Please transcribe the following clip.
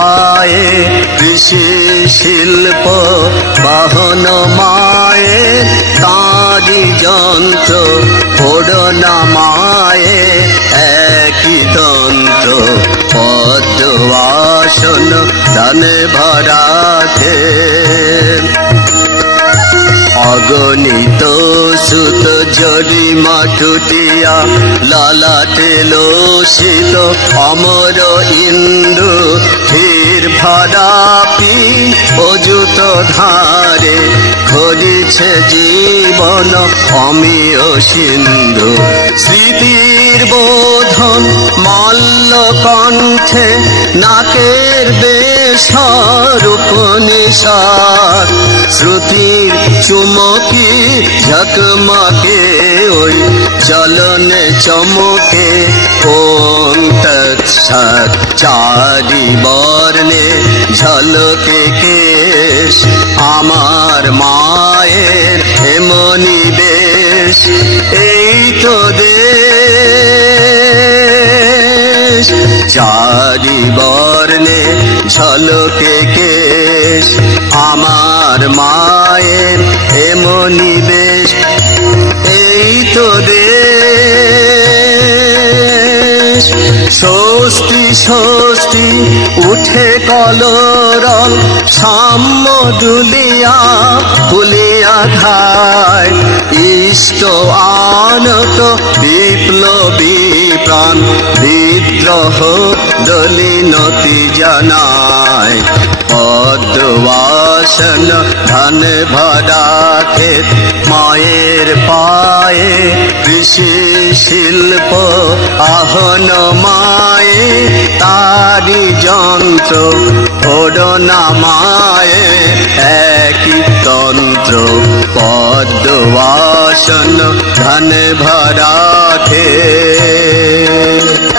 পায়ে কৃষি শিল্প বাহন মায়ে তাঁরি যন্ত্র ওড়না মায়ে একই তন্ত্র পদ্ম আসন ধানে ভরা ক্ষেত অগণিত সুত জড়ি মাটুটিয়া লালাটে লোষিত অমর ইন্দু ক্ষীর ভরাপি অযুত ধারে খরিছে জীবন অমিয় সিন্ধু স্মৃতির বোধন মল্ল কণ্ঠে নাকের বেশর উপনিষদ শ্রুতির চুমকি ঝকমকে ওই চলনে চমকে ওম তৎসৎ চারি বর্ণে ঝলকে কেশ আমার মায়ের এমনি বেশ এই তো দেশ চারি বর্ণে ঝলকে কেশ আমার মায়ের এমনি বেশ এই তো দেশ ষষ্ঠী ষষ্ঠী উঠে কলরল সাম্য দুলিয়া ফুলিয়া খায় ইষ্ট আনত বিপ্লবী প্রাণ বিদ্রোহ দলিনতি জানায় পদ্মবাসন ধান ভরা ক্ষেত মায়ের পায়ে কৃষি শিল্প আহন মায়ে তারি যন্ত্র ওড়না মায়ে একই তন্ত্র পদ্মবাসন ধান ভরা ক্ষেত।